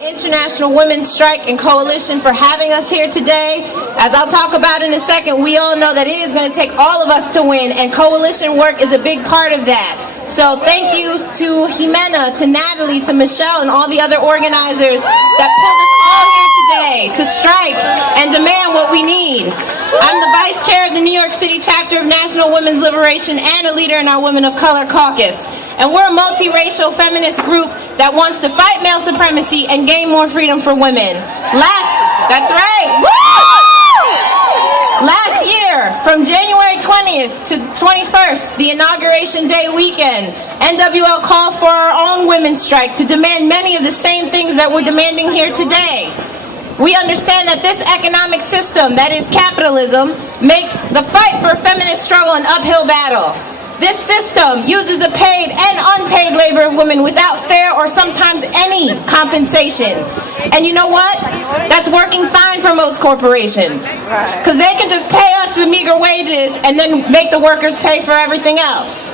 International Women's Strike and Coalition for having us here today. As I'll talk about in a second, we all know that it is going to take all of us to win, and coalition work is a big part of that. So thank you to Jimena, to Natalie, to Michelle, and all the other organizers that pulled us all here today to strike and demand what we need. I'm the Vice Chair of the New York City chapter of National Women's Liberation and a leader in our Women of Color Caucus. And we're a multiracial feminist group that wants to fight male supremacy and gain more freedom for women. That's right. Last year, from January 20th to 21st, the Inauguration Day weekend, NWL called for our own women's strike to demand many of the same things that we're demanding here today. We understand that this economic system, that is capitalism, makes the fight for a feminist struggle an uphill battle. This system uses the paid and unpaid labor of women without fair or sometimes any compensation. And you know what? That's working fine for most corporations. Because they can just pay us the meager wages and then make the workers pay for everything else.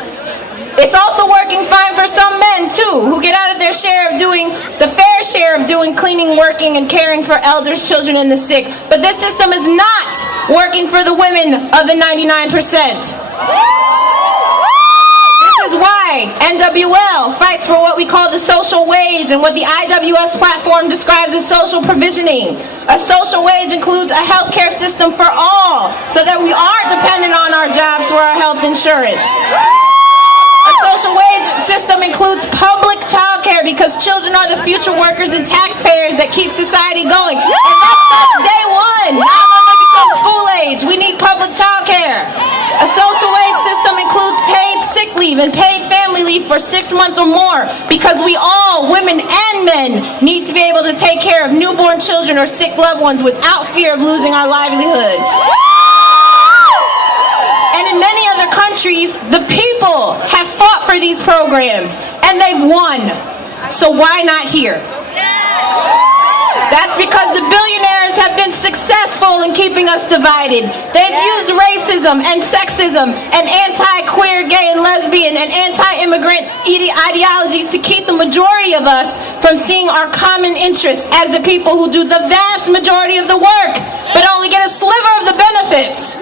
It's also working fine for some men, too, who get out of their share of doing, the fair share of doing cleaning, working, and caring for elders, children, and the sick. But this system is not working for the women of the 99%. This is why NWL fights for what we call the social wage and what the IWS platform describes as social provisioning. A social wage includes a healthcare system for all so that we aren't dependent on our jobs for our health insurance. A social wage system includes public child care because children are the future workers and taxpayers that keep society going. And that's day one, not when they become school age. We need public child care. A social wage system includes paid sick leave and paid family leave for 6 months or more because we all, women and men, need to be able to take care of newborn children or sick loved ones without fear of losing our livelihood. And in many other countries, the people have fought for these programs and they've won. So why not here? That's because the billionaires have been successful in keeping us divided. They've used racism and sexism and anti-queer, gay, and lesbian and anti-immigrant ideologies to keep the majority of us from seeing our common interests as the people who do the vast majority of the work, but only get a sliver of the benefits.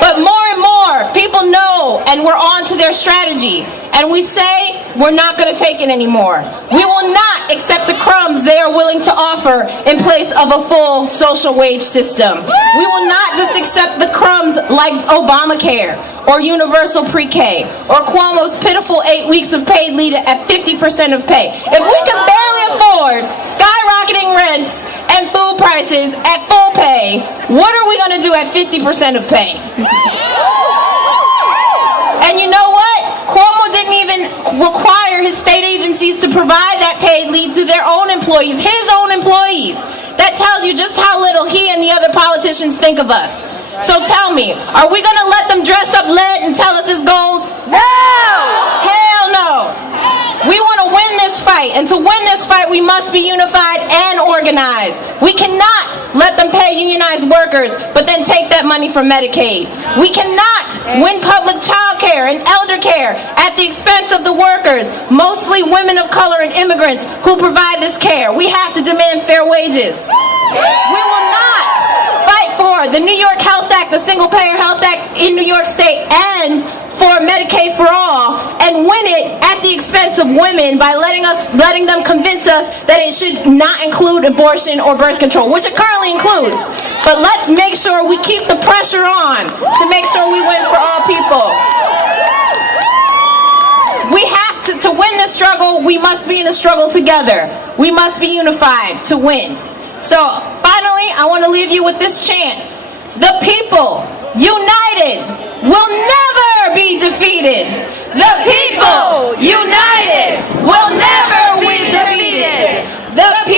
But more and more people know, and we're on to their strategy. And we say, we're not going to take it anymore. We will not accept the crumbs they are willing to offer in place of a full social wage system. We will not just accept the crumbs like Obamacare or universal pre-K or Cuomo's pitiful 8 weeks of paid leave at 50% of pay. If we can barely afford skyrocketing rents and food prices at full pay, what are we going to do at 50% of pay? And you know what? Cuomo didn't even require his state agencies to provide that paid leave to their own employees, his own employees. That tells you just how little he and the other politicians think of us. So tell me, are we going to let them dress up lead and tell us it's gold? No! Hell no! We want to win this fight, and to win this fight, we must be unified and organized. We cannot let them pay unionized workers, but then take that money from Medicaid. We cannot win public child care and elder care at the expense of the workers, mostly women of color and immigrants, who provide this care. We have to demand fair wages. We will not fight for the New York Health Act, the Single Payer Health Act in New York State, and for Medicaid for all, and win it at the expense of women by letting them convince us that it should not include abortion or birth control, which it currently includes. But let's make sure we keep the pressure on to make sure we win for all people. We have to win this struggle, we must be in the struggle together. We must be unified to win. So finally, I want to leave you with this chant. The people, united, will never be defeated. The people, united, will never be defeated. The people